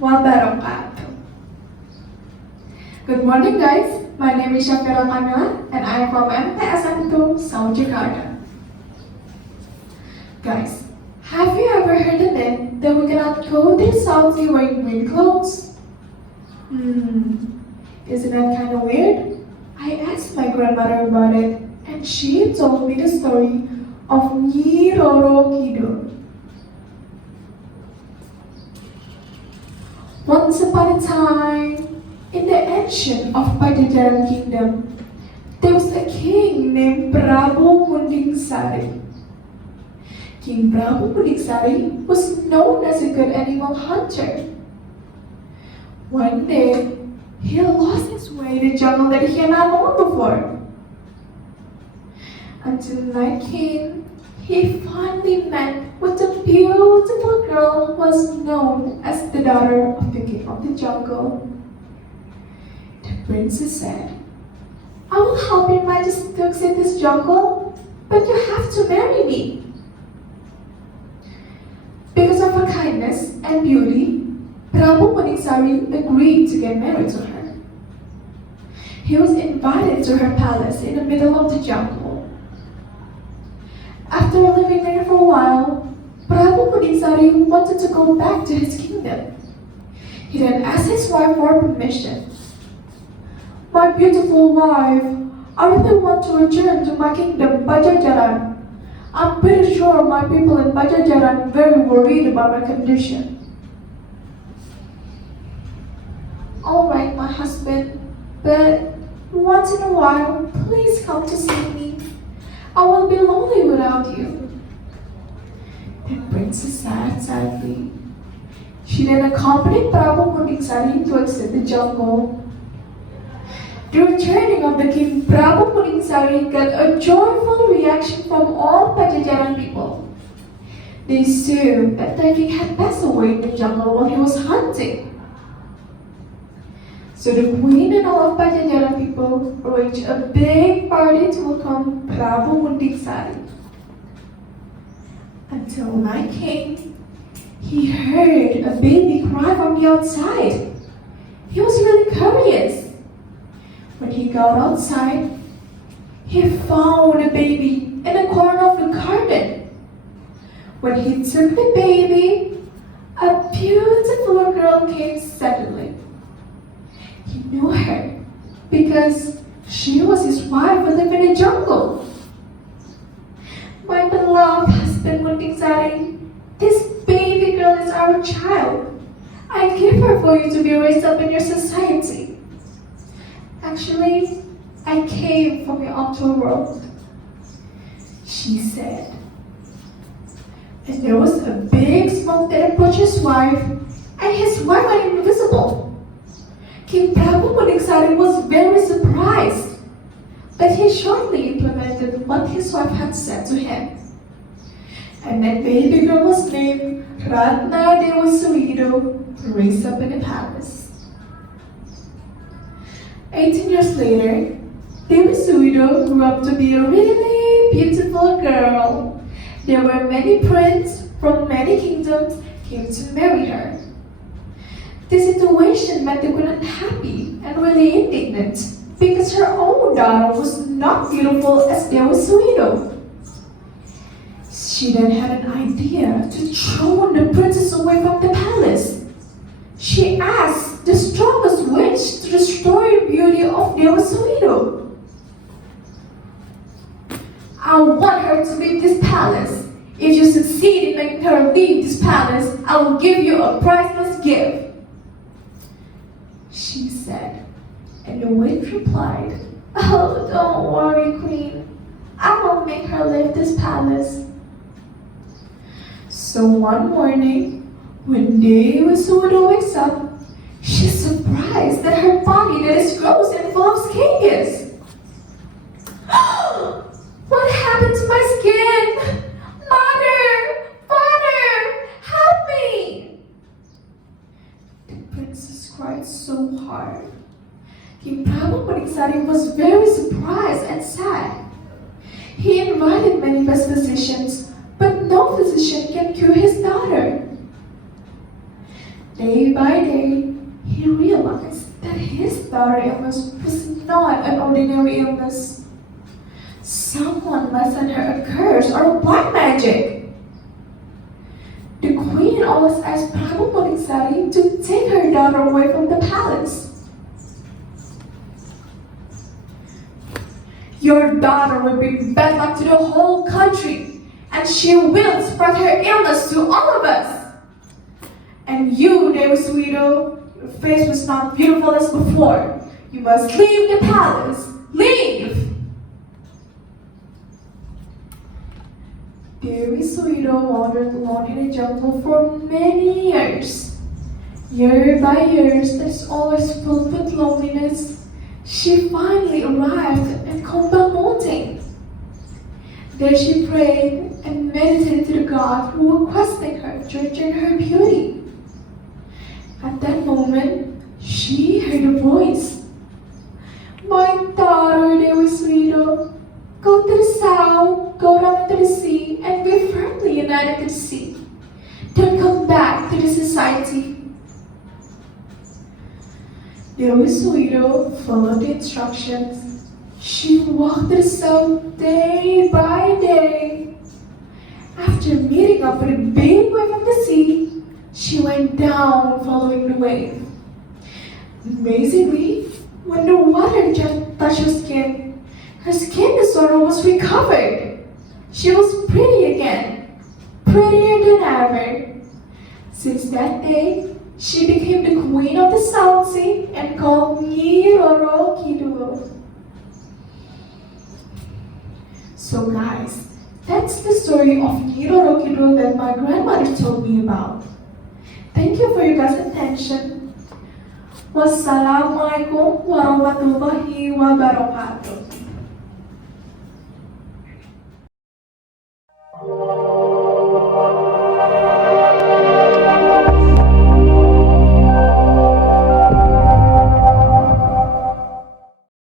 wabarakatuh. Good morning guys, my name is Shafira Kamilah and I am from MTSN2 South Jakarta. Guys, have you ever heard the myth that we cannot go to the South Sea wearing green clothes? Isn't that kind of weird? I asked my grandmother about it and she told me the story of Nyi Roro Kidul. Once upon a time, in the ancient of Pajajaran kingdom, there was a king named Prabu Mundingsari. King Prabu Mundingsari was known as a good animal hunter. One day, he lost his way in a jungle that he had not known before. Until night came, he finally met with a beautiful girl who was known as the daughter of the king of the jungle. The princess said, "I will help your majesty to exit this jungle, but you have to marry me." Because of her kindness and beauty, Prabu Mundingsari agreed to get married to her. He was invited to her palace in the middle of the jungle. After living there for a while, Prabu Mundingsari wanted to go back to his kingdom. He then asked his wife for permission. "My beautiful wife, I really want to return to my kingdom, Pajajaran. I'm pretty sure my people in Pajajaran are very worried about my condition." "Alright, my husband, but once in a while, please come to see me. I will be lonely without you." The princess sighed sadly. She then accompanied Prabu Mundingsari to exit the jungle. The returning of the king, Prabu Mundingsari got a joyful reaction from all Pajajaran people. They saw that the king had passed away in the jungle while he was hunting. So the queen and all of Pajajaran people arranged a big party to welcome Prabu Mundingsari. Until night came, he heard a baby cry from the outside. He was really curious. When he got outside, he found a baby in a corner of the garden. When he took the baby, a beautiful girl came suddenly. He knew her because she was his wife who lived in the jungle. "My beloved husband Mundingsari, this baby girl is our child. I give her for you to be raised up in your society. Actually, I came from your outer world," she said. And there was a big smoke that approached his wife, and his wife went invisible. King Prabu Mundingsari was very surprised, but he shortly implemented what his wife had said to him. And that baby girl was named Ratna Dewasuido, raised up in the palace. 18 years later, Dewasuido grew up to be a really beautiful girl. There were many princes from many kingdoms came to marry her. The situation made the queen unhappy and really indignant because her own daughter was not beautiful as Dewasuido. She then had an idea to throw the princess away from the palace. She asked the strongest witch to restore the beauty of Dewasuido. "I want her to leave this palace. If you succeed in making her leave this palace, I will give you a priceless gift," she said. And the witch replied, "Oh, don't worry, queen. I will make her leave this palace." So one morning, when Dewasuido wakes up, she's surprised that her body that is gross and full of scales. "What happened to my skin? Mother! Father! Help me!" The princess cried so hard. King Prabu Mundingsari was very surprised and sad. He invited many best physicians, but no physician can cure his daughter. Day by day, he realized that his daughter's illness was not an ordinary illness. Someone must send her a curse or a black magic. The queen always asked Prabu Manisari to take her daughter away from the palace. Your daughter will bring bad luck to the whole country, and she will spread her illness to all of us. And you, Dewi Suido, your face was not beautiful as before. You must leave the palace. Leave! Dewi Suido wandered alone in the jungle for many years. Year by year, that's always filled with loneliness. She finally arrived at Kumbang Mountain. There she prayed and meditated to the god who requested her, judging her beauty. At that moment, she heard a voice. My daughter, Dewi Suido, go to the south, go down into the sea, and be firmly united to the sea. Then come back to the society. Dewi Suido followed the instructions. She walked to the south day by day. After meeting up with a big wave of the sea, she went down following the wave. Amazingly, when the water just touched her skin disorder was recovered. She was pretty again, prettier than ever. Since that day, she became the queen of the South Sea and called Heyyyyoowwww. So guys, that's the story of Heyyyyoowwww that my grandmother told me about. Thank you for your guys' attention. Wassalamualaikum warahmatullahi wabarakatuh.